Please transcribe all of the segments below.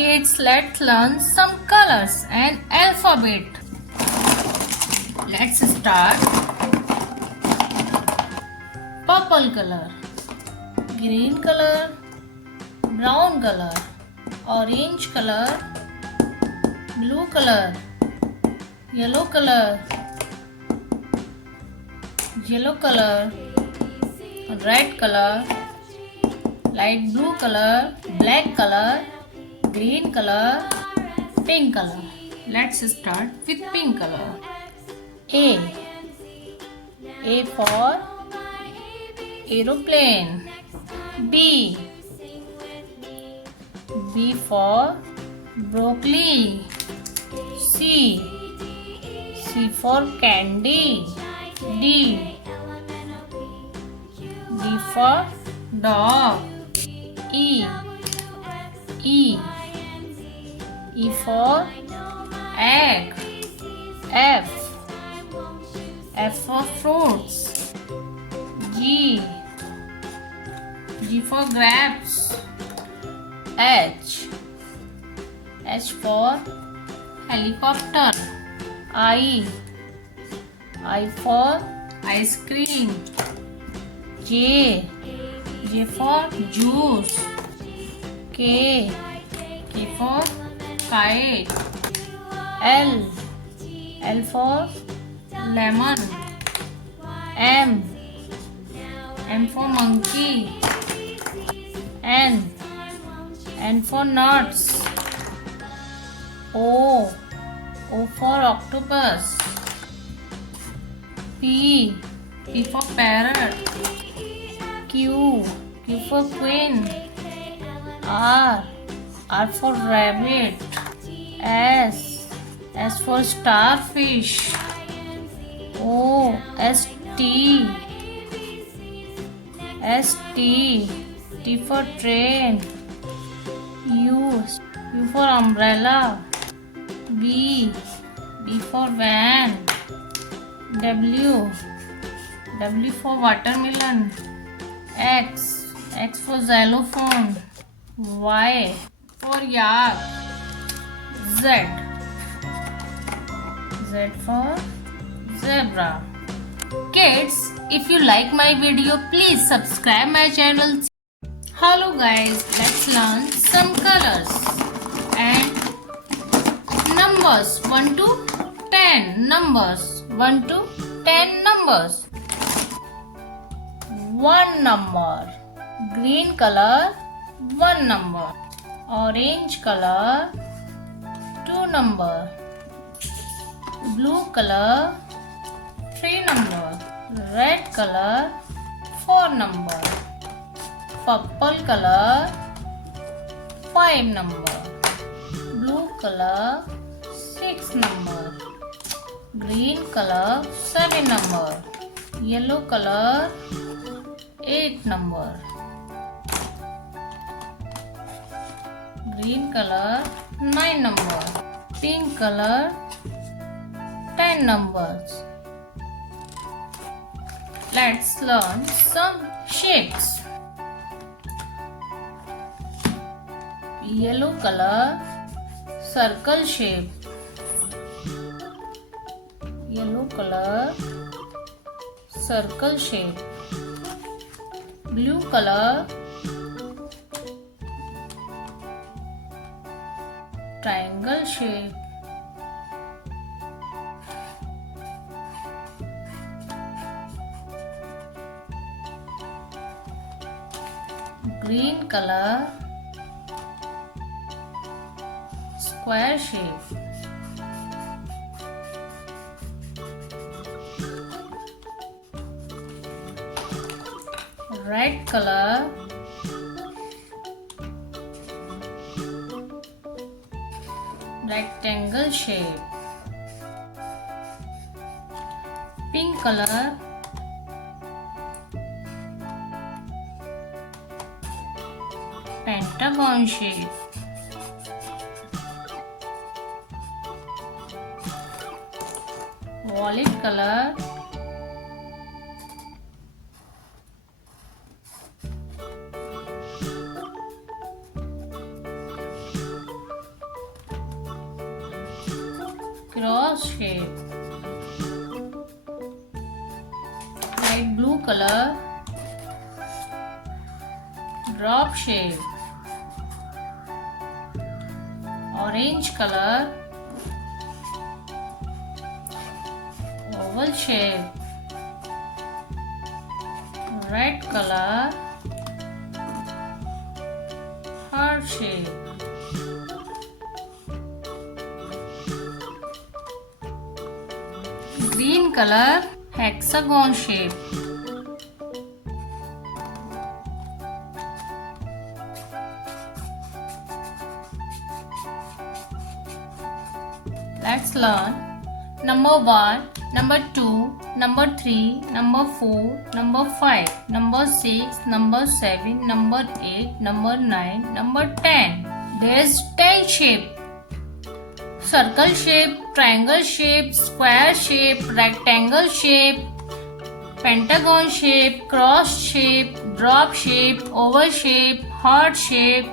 Kids, let's learn some colors and alphabet. Let's start. Purple color, green color, brown color, orange color, blue color, yellow color, red color, light blue color, black color, green color, pink color. Let's start with pink color. A for aeroplane. B for broccoli. C for candy. D for dog. E for egg. F for fruits. G for grapes. H for helicopter. I for ice cream. J for juice. K for kite. L for lemon. M for monkey. N for nuts. O for octopus. P for parrot. Q for queen. R for rabbit. S for starfish. T for train. U for umbrella. V for van. W for watermelon. X for xylophone. Y for yak. Z for zebra. Kids, if you like my video, please subscribe my channel. Hello guys, let's learn some colors and numbers 1 to 10 numbers. 1 to 10 numbers. 1 number. Green color 1 number. Orange color 2 number. Blue color 3 number. Red color 4 number. Purple color 5 number. Blue color 6 number. Green color 7 number. Yellow color 8 number. Green color 9 number. Pink color 10 numbers. Let's learn some shapes. Yellow color circle shape. Yellow color circle shape. Blue color triangle shape. Green color square shape. Red color rectangle shape. Pink color pentagon shape. Violet color cross shape, light blue color, drop shape, orange color, oval shape, red color, heart shape, green color, hexagon shape, let's learn number 1, number 2, number 3, number 4, number 5, number 6, number 7, number 8, number 9, number 10. There's 10 shape. Circle shape, triangle shape, square shape, rectangle shape, pentagon shape, cross shape, drop shape, oval shape, heart shape,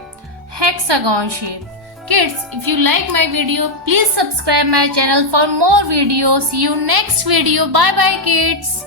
hexagon shape. Kids, if you like my video, please subscribe my channel for more videos. See you next video. Bye bye kids.